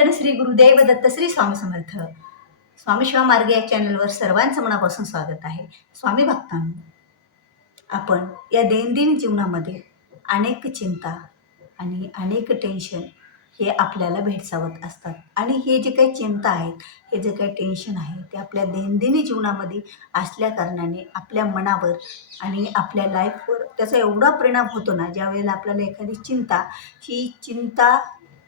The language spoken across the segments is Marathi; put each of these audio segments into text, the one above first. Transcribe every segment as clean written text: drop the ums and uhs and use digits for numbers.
चिंतन श्री गुरुदेव दत्त श्री स्वामी समर्थ. स्वामी शिवा मार्ग या चॅनलवर सर्वांचं मनापासून स्वागत आहे. स्वामी भक्तांनो, आपण या दैनंदिन जीवनामध्ये अनेक चिंता आणि अनेक टेन्शन हे आपल्याला भेडसावत असतात. आणि हे जे काही चिंता आहेत, हे जे काही टेन्शन आहे, ते आपल्या दैनंदिन जीवनामध्ये असल्या कारणाने आपल्या मनावर आणि आपल्या लाईफवर त्याचा एवढा परिणाम होतो ना, ज्यावेळेला आपल्याला एखादी चिंता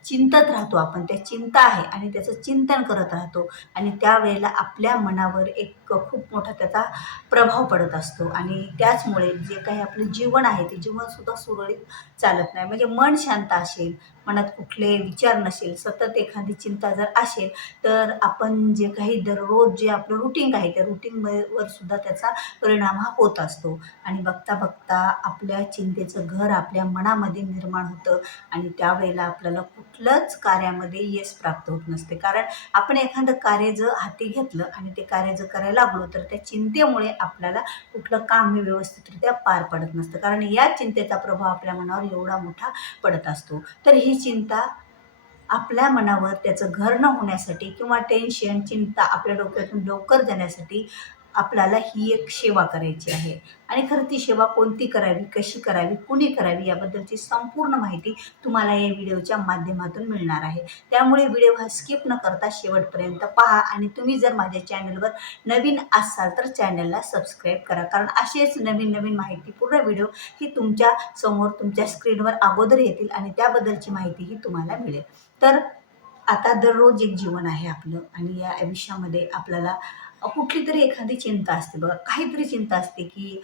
चिंतत राहतो आपण. त्या चिंता आहे आणि त्याचं चिंतन करत राहतो आणि त्यावेळेला आपल्या मनावर एक खूप मोठा त्याचा प्रभाव पडत असतो आणि त्याचमुळे जे काही आपलं जीवन आहे ते जीवनसुद्धा सुरळीत चालत नाही. म्हणजे मन शांत असेल, मनात कुठले विचार नसेल, सतत एखादी चिंता जर असेल, तर आपण जे काही दररोज जे आपलं रुटीन आहे त्या रुटीनवर सुद्धा त्याचा परिणाम हा होत असतो. आणि बघता बघता आपल्या चिंतेचं घर आपल्या मनामध्ये निर्माण होतं आणि त्यावेळेला आपल्याला कुठलंच कार्यामध्ये यश प्राप्त होत नसते. कारण आपण एखादं कार्य जर हाती घेतलं आणि ते कार्य जर करायला लागलो, तर त्या चिंतेमुळे आपल्याला कुठलं काम हे व्यवस्थितरित्या पार पडत नसतं. कारण या चिंतेचा प्रभाव आपल्या मनावर एवढा मोठा पडत असतो. तर ही चिंता आपल्या मनावर त्याचं घर न होण्यासाठी किंवा टेन्शन, चिंता आपल्या डोक्यातून लवकर जाण्यासाठी आपल्याला ही एक सेवा करायची आहे. आणि खरं ती सेवा कोणती करावी, कशी करावी, कुणी करावी याबद्दलची संपूर्ण माहिती तुम्हाला या व्हिडिओच्या माध्यमातून मिळणार आहे. त्यामुळे व्हिडिओ हा स्किप न करता शेवटपर्यंत पहा आणि तुम्ही जर माझ्या चॅनलवर नवीन असाल तर चॅनलला सबस्क्राईब करा. कारण असेच नवीन नवीन माहितीपूर्ण व्हिडिओ ही तुमच्या समोर तुमच्या स्क्रीनवर अगोदर येतील आणि त्याबद्दलची माहितीही तुम्हाला मिळेल. तर आता दररोज एक जीवन आहे आपलं आणि या आयुष्यामध्ये आपल्याला कुठली तरी एखादी चिंता असते बघा. काहीतरी चिंता असते की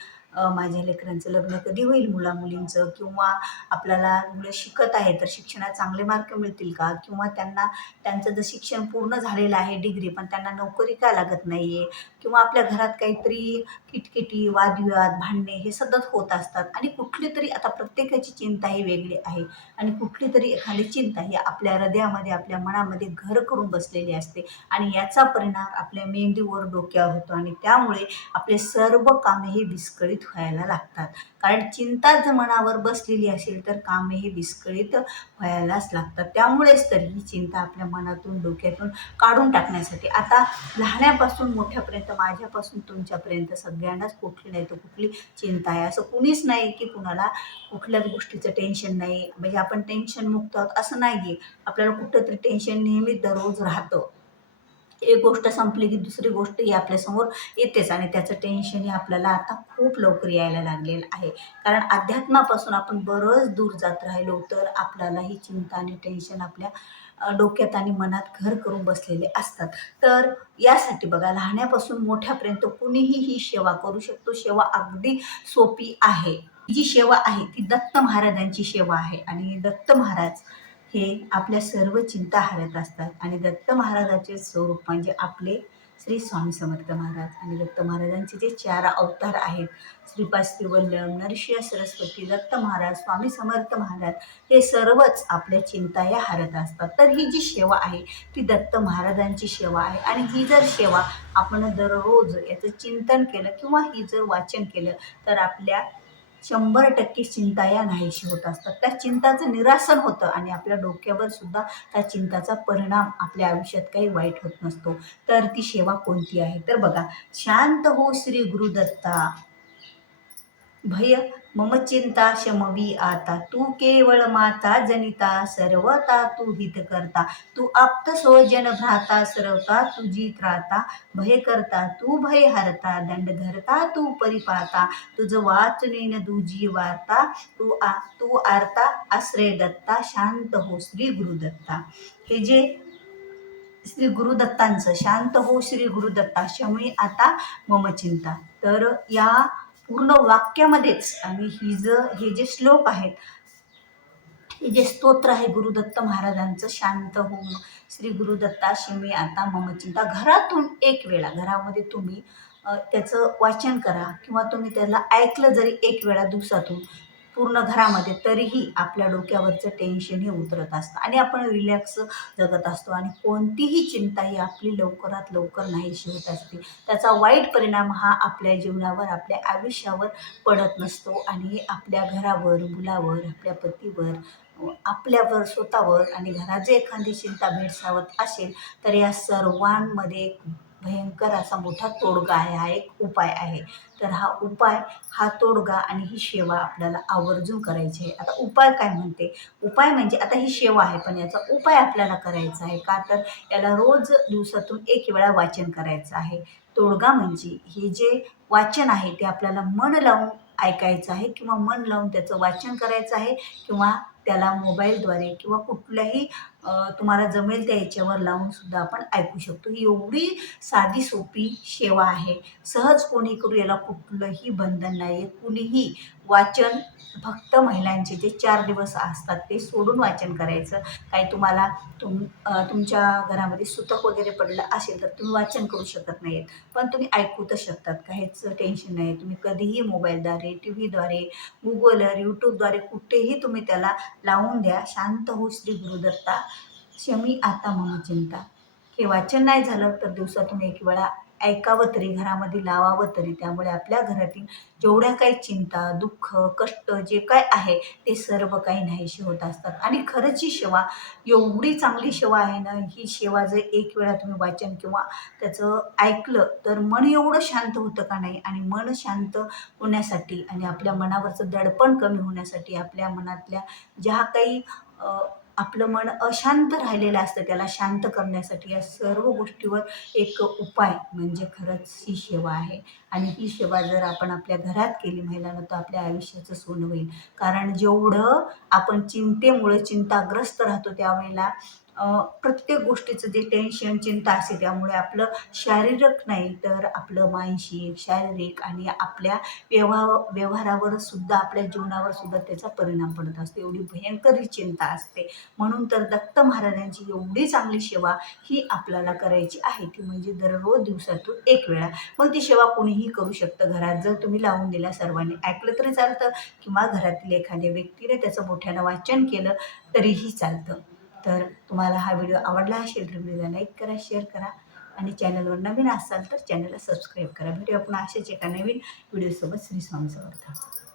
माझ्या लेकरांचं लग्न कधी होईल, मुलामुलींचं, किंवा आपल्याला मुलं शिकत आहे तर शिक्षणात चांगले मार्क मिळतील का, किंवा त्यांचं जर शिक्षण पूर्ण झालेलं आहे, डिग्री, पण त्यांना नोकरी का लागत नाही आहे, किंवा आपल्या घरात काहीतरी किटकिटी, वादविवाद, भांडणे हे सतत होत असतात. आणि कुठली तरी आता प्रत्येकाची चिंता ही वेगळी आहे आणि कुठली तरी एखादी चिंता ही आपल्या हृदयामध्ये, आपल्या मनामध्ये घर करून बसलेली असते आणि याचा परिणाम आपल्या मेंदूवर, डोक्यावर होतो आणि त्यामुळे आपले सर्व कामे हे विस्कळीत व्हायला लागतात. कारण चिंता जर मनावर बसलेली असेल तर कामे हे विस्कळीत व्हायलाच लागतात. त्यामुळेच तर ही चिंता आपल्या मनातून, डोक्यातून काढून टाकण्यासाठी आता लहानापासून मोठ्यापर्यंत, माझ्यापासून तुमच्यापर्यंत सगळ्यांनाच कुठली नाही तर कुठली चिंता आहे. असं कुणीच नाही की कुणाला कुठल्याच गोष्टीचं टेन्शन नाही, म्हणजे आपण टेन्शन मुक्त आहोत असं नाही आहे. आपल्याला कुठंतरी टेन्शन नेहमी दररोज राहतं. एक गोष्ट संपली की दुसरी गोष्ट ही आपल्यासमोर येतेच आणि त्याचं टेन्शन हे आपल्याला आता खूप लवकर यायला लागलेलं आहे. कारण अध्यात्मापासून आपण बरंच दूर जात राहिलो तर आपल्याला ही चिंता आणि टेन्शन आपल्या डोक्यात आणि मनात घर करून बसलेले असतात. तर यासाठी बघा, लहानापासून मोठ्यापर्यंत कुणीही ही सेवा करू शकतो. सेवा अगदी सोपी आहे. ही जी सेवा आहे ती दत्त महाराजांची सेवा आहे आणि दत्त महाराज हे आपल्या सर्व चिंता हरत असतात. आणि दत्त महाराजाचे स्वरूप म्हणजे आपले श्री स्वामी समर्थ महाराज. आणि दत्त महाराजांचे जे 4 अवतार आहेत, श्रीपाद श्रीवल्लभ, नरसिंह सरस्वती, दत्त महाराज, स्वामी समर्थ महाराज, हे सर्वच आपल्या चिंता या हरत असतात. तर ही जी सेवा आहे ती दत्त महाराजांची सेवा आहे आणि ही जर सेवा आपण दररोज याचं चिंतन केलं किंवा ही जर वाचन केलं तर आपल्या 100% चिंता या नाहीशी होत असतात. त्या चिंताचं निरासन होतं आणि आपल्या डोक्यावर सुद्धा त्या चिंताचा परिणाम आपल्या आयुष्यात काही वाईट होत नसतो. तर ती सेवा कोणती आहे तर बघा, शांत हो श्री गुरुदत्ता, भय मम चिंता शमवी आता, तू केवळ माता जनिता, सर्वता तू हित करता, तू आप्त स्वजन भ्राता, सर्वता तुझी त्राता, भय करता तू भय हरता, दंड धरता तू परिपाता, तुझ वाचनेन तुझी वार्ता, तू आरता आश्रय दत्ता, शांत हो श्री गुरुदत्ता. हे जे श्री गुरुदत्तांचं शांत हो श्री गुरुदत्ता शमी आता मम चिंता, तर या पूर्ण वाक्यामध्येच आणि हे जे श्लोक आहेत, हे जे स्तोत्र आहे गुरुदत्त महाराजांचं, शांत हो श्री गुरुदत्ता शमी आता मम चिंता, घरातून एक वेळा घरामध्ये तुम्ही त्याचं वाचन करा किंवा तुम्ही त्याला ऐकलं जरी एक वेळा दिवसातून, पूर्ण घरामध्ये, तरीही आपल्या डोक्यावरचं टेन्शन हे उतरत असतं आणि आपण रिलॅक्स जगत असतो आणि कोणतीही चिंता ही आपली लवकरात लवकर नाहीशी होत असते. त्याचा वाईट परिणाम हा आपल्या जीवनावर, आपल्या आयुष्यावर पडत नसतो आणि आपल्या घरावर, मुलावर, आपल्या पतीवर, आपल्यावर, स्वतःवर आणि घरात जर एखादी चिंता भेडसावत असेल, तर या सर्वांमध्ये एक भयंकर असा मोठा तोडगा आहे, हा एक उपाय आहे. तर हा उपाय, हा तोडगा आणि ही सेवा आपल्याला आवर्जून करायची आहे. आता उपाय काय म्हणते? उपाय म्हणजे आता ही सेवा आहे, पण याचा उपाय आपल्याला करायचा आहे. का तर याला रोज दिवसातून 1 वेळा वाचन करायचं आहे. तोडगा म्हणजे हे जे वाचन आहे ते आपल्याला मन लावून ऐकायचं आहे किंवा मन लावून त्याचं वाचन करायचं आहे किंवा त्याला मोबाईलद्वारे किंवा कुठल्याही तुम्हाला जमेल त्या याच्यावर लावून सुद्धा आपण ऐकू शकतो. ही एवढी साधी सोपी सेवा आहे. सहज कोणी करू, याला कुठलंही बंधन नाही आहे. कुणीही वाचन फक्त महिलांचे जे 4 दिवस असतात ते सोडून वाचन करायचं. काही तुम्हाला तुमच्या घरामध्ये सुतक वगैरे पडलं असेल तर तुम्ही वाचन करू शकत नाहीत. पण तुम्ही ऐकू तर शकतात. काहीच टेन्शन नाही. तुम्ही कधीही मोबाईलद्वारे, टीव्हीद्वारे, Googleवर, YouTubeद्वारे कुठेही तुम्ही त्याला लावून द्या. शांत हो श्री गुरुदत्ता, शमी आता मम चिंता. हे वाचन नाही झालं तर दिवसातून 1 वेळा ऐकावं तरी, घरामध्ये लावावं तरी. त्यामुळे आपल्या घरातील जेवढ्या काही चिंता, दुःख, कष्ट जे काय आहे ते सर्व काही नाहीसे होत असतात. आणि खरंच ही सेवा एवढी चांगली सेवा आहे ना, ही सेवा जर 1 वेळा तुम्ही वाचन किंवा त्याचं ऐकलं तर मन एवढं शांत होतं का नाही. आणि मन शांत होण्यासाठी आणि आपल्या मनावरचं दडपण कमी होण्यासाठी, आपल्या मनातल्या ज्या काही आपलं मन अशांत राहिलेलं असतं त्याला शांत करण्यासाठी, या सर्व गोष्टीवर एक उपाय म्हणजे खरंच ही सेवा आहे. आणि ही सेवा जर आपण आपल्या घरात केली महिलांना, तर आपल्या आयुष्याचं सोनं होईल. कारण जेवढं आपण चिंतेमुळे चिंताग्रस्त राहतो त्यावेळेला प्रत्येक गोष्टीचं जे टेन्शन, चिंता असते त्यामुळे आपलं शारीरिक नाही तर आपलं मानसिक, शारीरिक आणि आपल्या व्यवहारावर सुद्धा, आपल्या जीवनावर सुद्धा त्याचा परिणाम पडत असतो. एवढी भयंकर ही चिंता असते. म्हणून तर दत्त महाराजांची एवढी चांगली सेवा ही आपल्याला करायची आहे, ती म्हणजे दररोज दिवसातून 1 वेळा. मग ती सेवा कोणीही करू शकतं. घरात जर तुम्ही लावून दिल्या, सर्वांनी ऐकलं तरी चालतं किंवा घरातील एखाद्या व्यक्तीने त्याचं मोठ्यानं वाचन केलं तरीही चालतं. तर तुम्हाला हा व्हिडिओ आवडला असेल तर व्हिडिओला लाईक करा, शेअर करा आणि चॅनलवर नवीन असाल तर चॅनलला सबस्क्राईब करा. भेटूया पुन्हा अशाच एका नवीन व्हिडिओसोबत. श्री स्वामी समर्थ.